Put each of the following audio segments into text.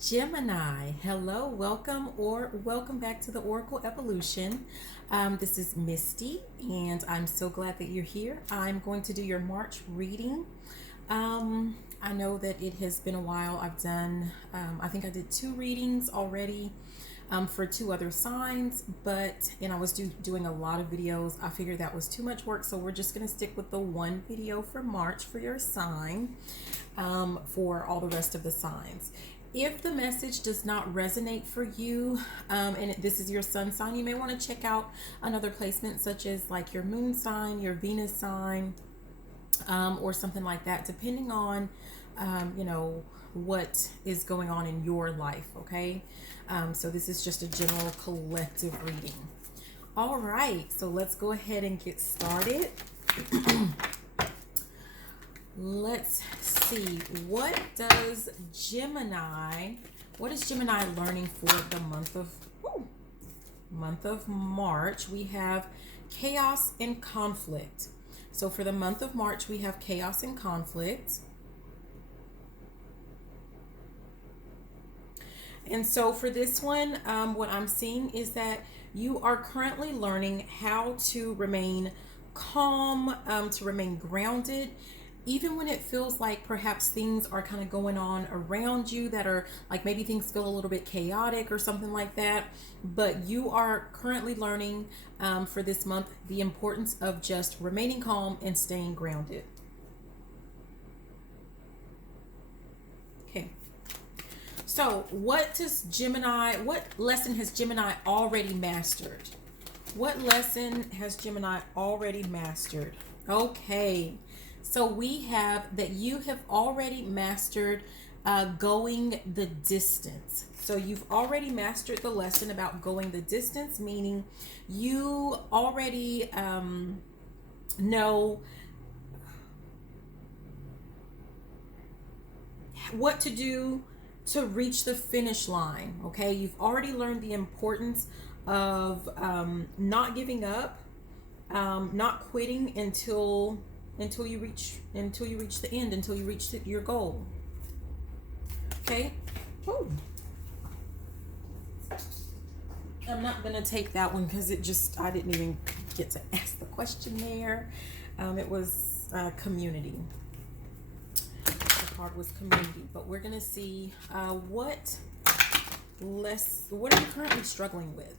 Gemini, hello, welcome back to the Oracle Evolution. This is Misty, and I'm so glad that you're here. I'm going to do your March reading. I know that it has been a while. I think I did two readings already for two other signs, and I was doing a lot of videos. I figured that was too much work, so we're just going to stick with the one video for March for your sign for all the rest of the signs. If the message does not resonate for you, and this is your sun sign, you may want to check out another placement such as like your moon sign, your Venus sign, or something like that, depending on, what is going on in your life, okay? So this is just a general collective reading. All right, so let's go ahead and get started. Let's see, what is Gemini learning for the month of March? We have chaos and conflict. So for the month of March, we have chaos and conflict. And so for this one, what I'm seeing is that you are currently learning how to remain calm, to remain grounded, even when it feels like perhaps things are kind of going on around you that are like maybe things feel a little bit chaotic or something like that. But you are currently learning for this month the importance of just remaining calm and staying grounded. Okay. So what lesson has Gemini already mastered? What lesson has Gemini already mastered? Okay. So we have that you have already mastered going the distance. So you've already mastered the lesson about going the distance, meaning you already know what to do to reach the finish line. Okay, you've already learned the importance of not giving up, not quitting until you reach the end, until you reach your goal. Okay. Ooh. I'm not gonna take that one because I didn't even get to ask the question there. It was community. The card was community, but we're gonna see what are you currently struggling with?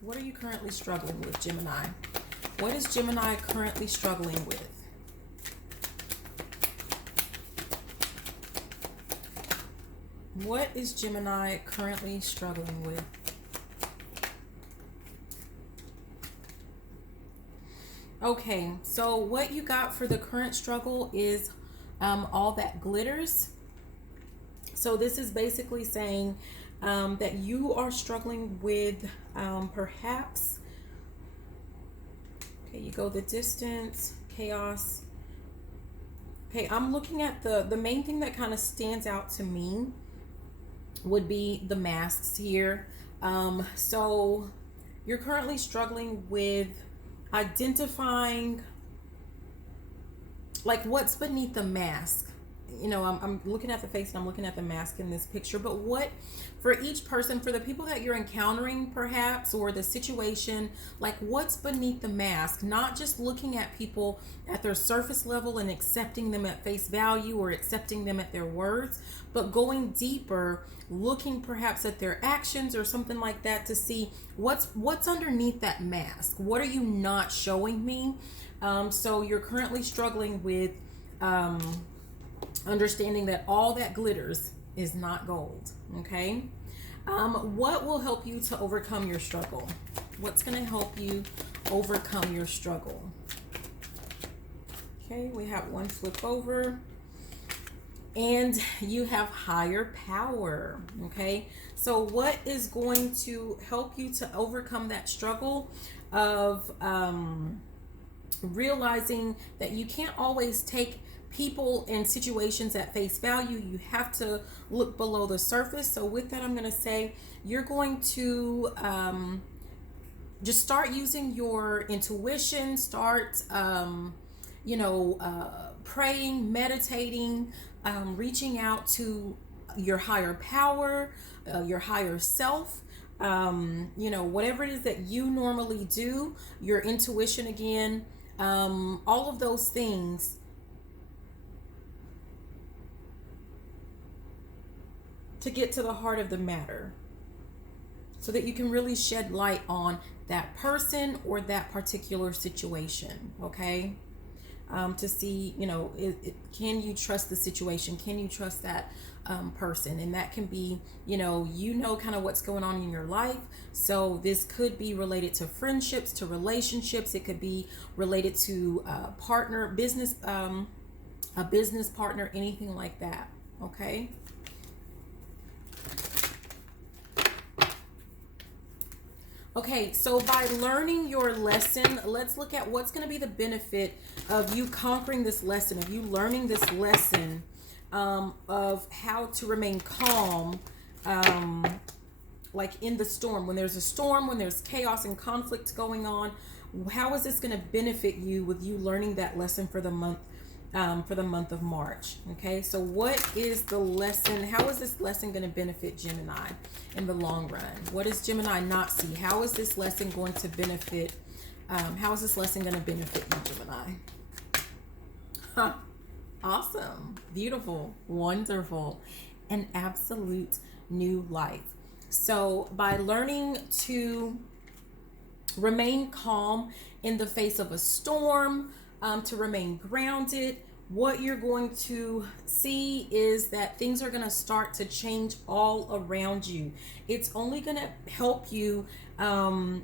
What are you currently struggling with, Gemini? What is Gemini currently struggling with? What is Gemini currently struggling with? Okay, so what you got for the current struggle is all that glitters. So this is basically saying that you are struggling with perhaps, okay, you go the distance, chaos. Okay, I'm looking at the main thing that kind of stands out to me would be the masks here. So you're currently struggling with identifying like what's beneath the mask. I'm looking at the face and I'm looking at the mask in this picture, but what for each person, for the people that you're encountering perhaps, or the situation, like what's beneath the mask, not just looking at people at their surface level and accepting them at face value or accepting them at their words, but going deeper, looking perhaps at their actions or something like that to see what's underneath that mask. What are you not showing me? So you're currently struggling with understanding that all that glitters is not gold. Okay. What will help you to overcome your struggle? What's going to help you overcome your struggle? Okay, we have one flip over, and you have higher power. Okay, so what is going to help you to overcome that struggle of realizing that you can't always take people and situations at face value? You have to look below the surface. So with that, I'm going to say you're going to just start using your intuition, start praying, meditating, reaching out to your higher power, your higher self. Whatever it is that you normally do, your intuition again, all of those things to get to the heart of the matter so that you can really shed light on that person or that particular situation, okay? To see, can you trust the situation? Can you trust that person? And that can be, kind of what's going on in your life. So this could be related to friendships, to relationships. It could be related to partner, business, a business partner, anything like that, okay? Okay, so by learning your lesson, let's look at what's going to be the benefit of you conquering this lesson, of you learning this lesson of how to remain calm, like in the storm. When there's a storm, when there's chaos and conflict going on, how is this going to benefit you with you learning that lesson for the month of March? Okay, so what is the lesson? How is this lesson going to benefit Gemini in the long run? What does Gemini not see? How is this lesson going to benefit? How is this lesson going to benefit you, Gemini? Huh. Awesome, beautiful, wonderful, an absolute new life. So by learning to remain calm in the face of a storm, to remain grounded, what you're going to see is that things are going to start to change all around you. It's only going to help you and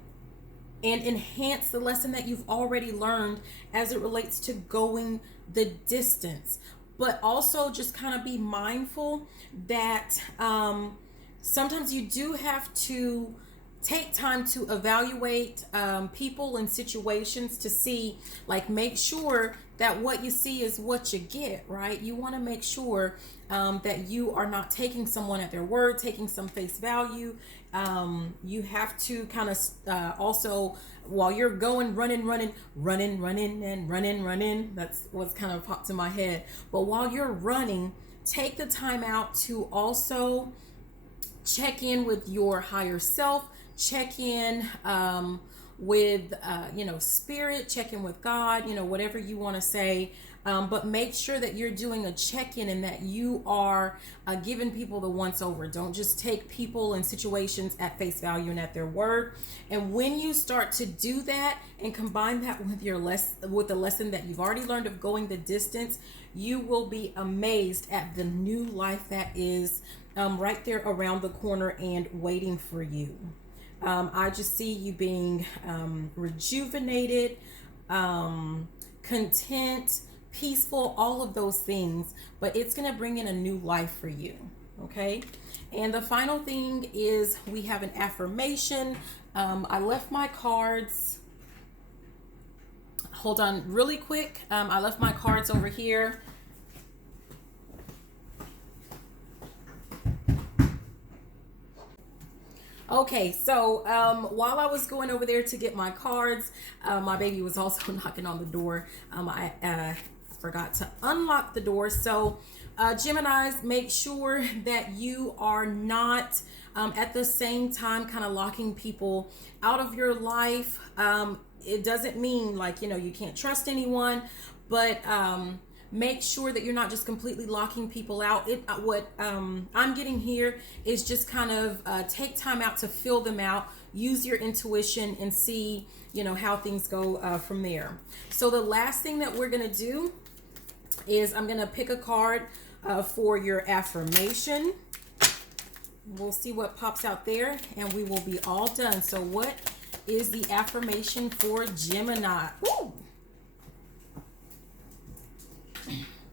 enhance the lesson that you've already learned as it relates to going the distance. But also just kind of be mindful that sometimes you do have to take time to evaluate people and situations to see, like, make sure that what you see is what you get, right? You want to make sure that you are not taking someone at their word, taking some face value. You have to kind of also, while you're going running, that's what's kind of popped in my head. But while you're running, take the time out to also check in with your higher self, check in with spirit, check in with God, whatever you want to say, but make sure that you're doing a check-in and that you are giving people the once over. Don't just take people and situations at face value and at their word. And when you start to do that and combine that with with the lesson that you've already learned of going the distance, you will be amazed at the new life that is right there around the corner and waiting for you. I just see you being rejuvenated, content, peaceful, all of those things, but it's going to bring in a new life for you. Okay. And the final thing is we have an affirmation. I left my cards. Hold on really quick. I left my cards over here. Okay, so while I was going over there to get my cards, my baby was also knocking on the door. I forgot to unlock the door. So Geminis, make sure that you are not at the same time kind of locking people out of your life. It doesn't mean like, you can't trust anyone, but make sure that you're not just completely locking people out. What I'm getting here is just kind of take time out to fill them out, use your intuition, and see, how things go from there. So the last thing that we're going to do is I'm going to pick a card for your affirmation. We'll see what pops out there, and we will be all done. So what is the affirmation for Gemini? Woo!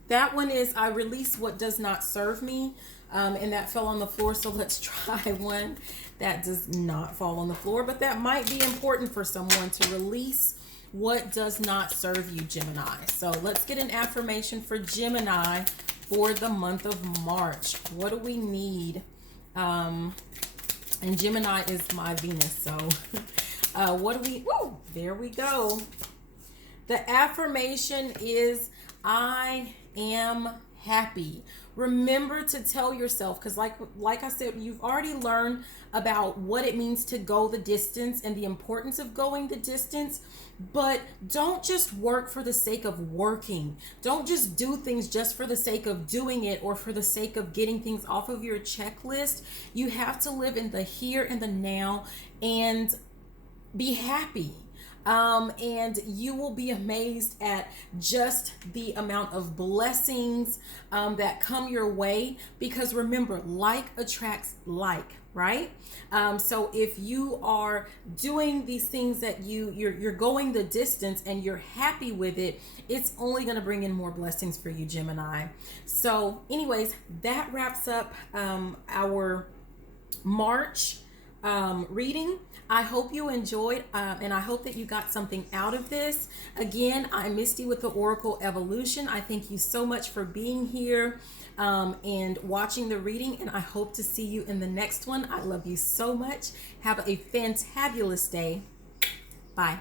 That one is, I release what does not serve me, and that fell on the floor. So let's try one that does not fall on the floor, but that might be important for someone to release what does not serve you, Gemini. So let's get an affirmation for Gemini for the month of March. What do we need? And Gemini is my Venus, so what do we, woo, there we go. The affirmation is, I am happy. remember to tell yourself, because like I said, you've already learned about what it means to go the distance and the importance of going the distance. But don't just work for the sake of working. Don't just do things just for the sake of doing it or for the sake of getting things off of your checklist. You have to live in the here and the now and be happy. And you will be amazed at just the amount of blessings that come your way, because remember, like attracts like, right? So if you are doing these things that you're going the distance and you're happy with it, it's only going to bring in more blessings for you, Gemini. So anyways, that wraps up our March reading. I hope you enjoyed, and I hope that you got something out of this. Again, I'm Misty with the Oracle Evolution. I thank you so much for being here and watching the reading, and I hope to see you in the next one. I love you so much. Have a fantabulous day. Bye.